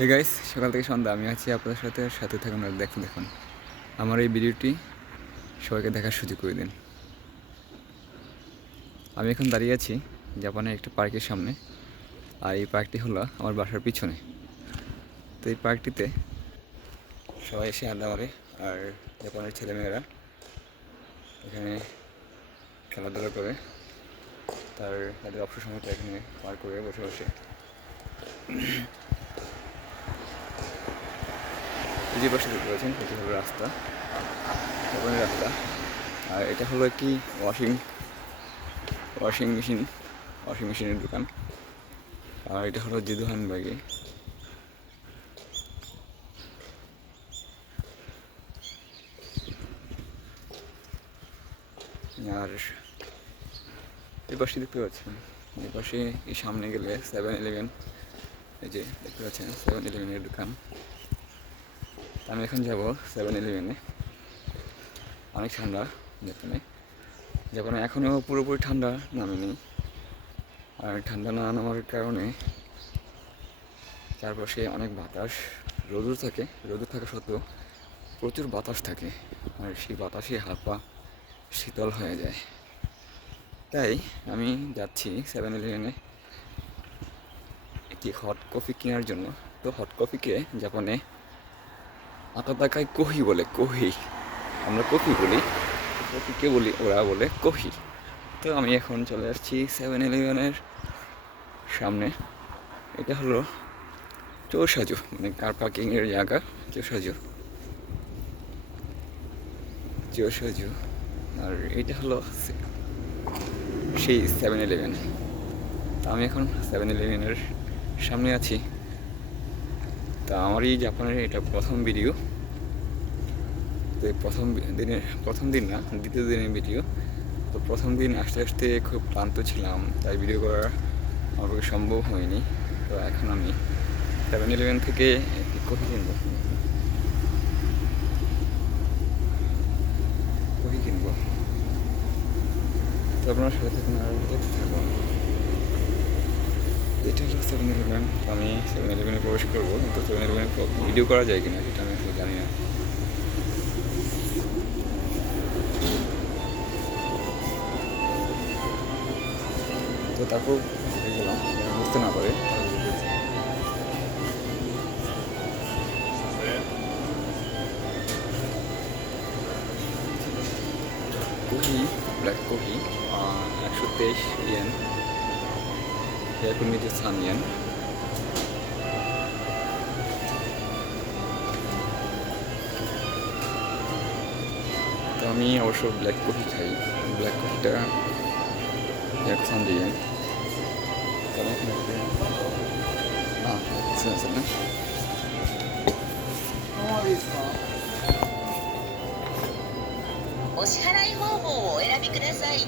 Hey guys, সকাল থেকে সন্ধ্যা আমি আছি আপনাদের সাথে সাথে থাকুন আর দেখুন আমার এই ভিডিওটি সবাইকে দেখার সুযোগ করে দিন। আমি এখন দাঁড়িয়ে আছি জাপানের একটা পার্কের সামনে। আর এই পার্কটি হলো আমার বাসার পিছনে। তো এই পার্কটিতে সবাই এসে আড্ডা মারে, আর জাপানের ছেলেমেয়েরা এখানে খেলাধুলা করে তাদের অবসর সময়টা এখানে পার করে বসে বসে। যে পাশে দেখতে পাচ্ছেন এটি হলো রাস্তা, জাপানের রাস্তা। আর এটা হলো একটি ওয়াশিং মেশিনের দোকান। আর এটা হলো জিদুহান বাগে। আর এই পাশে দেখতে পাচ্ছেন, এই পাশে এই সামনে গেলে 7-Eleven, এই যে দেখতে পাচ্ছেন 7-Eleven-এর দোকান। আমি এখন যাব 7-Eleven-এ। অনেক ঠান্ডা জাপানে এখনও পুরোপুরি ঠান্ডা নামেনি। আর ঠান্ডা না নামার কারণে চারপাশে অনেক বাতাস, রোদও থাকা সত্ত্বেও প্রচুর বাতাস থাকে। আর সেই বাতাসে হাত পা শীতল হয়ে যায়। তাই আমি যাচ্ছি 7-Eleven-এ একটি হট কফি কেনার জন্য। তো হট কফিকে জাপানে আতাতাকাই কোহি বলে। আমরা কফি বলি, কফিকে ওরা বলে কোহি। তো আমি এখন চলে আসছি 7-Eleven-এর সামনে। এটা হলো চৌসাজু, মানে কার পার্কিংয়ের জায়গা। চৌসাজু। আর এটা হলো সেই 7-Eleven। আমি এখন 7-Eleven-এর সামনে আছি। তা আমার এই জাপানের এটা প্রথম ভিডিও। তো প্রথম দিন না, দ্বিতীয় দিনের ভিডিও। তো প্রথম দিন আসতে আসতে খুব ক্লান্ত ছিলাম, তাই ভিডিও করা আমার পক্ষে সম্ভব হয়নি। তো এখন আমি 7-Eleven থেকে একটি কফি কিনবো। তো আপনার সাথে থাকুন আর দেখতে থাকুন। এটা হলো 7-Eleven। আমি 7-Eleven-এ প্রবেশ করবো, কিন্তু 7-Eleven ভিডিও করা যায় কিনা সেটা আমি আসলে জানি না। তো তারপর গেলাম, বুঝতে না পারে। Black coffee 123 yen, 123 yen. তো আমি অবশ্য ব্ল্যাক কফি খাই। ব্ল্যাক কফিটা 130 ইয়েন।すいませんね。お支払い方法をお選びください。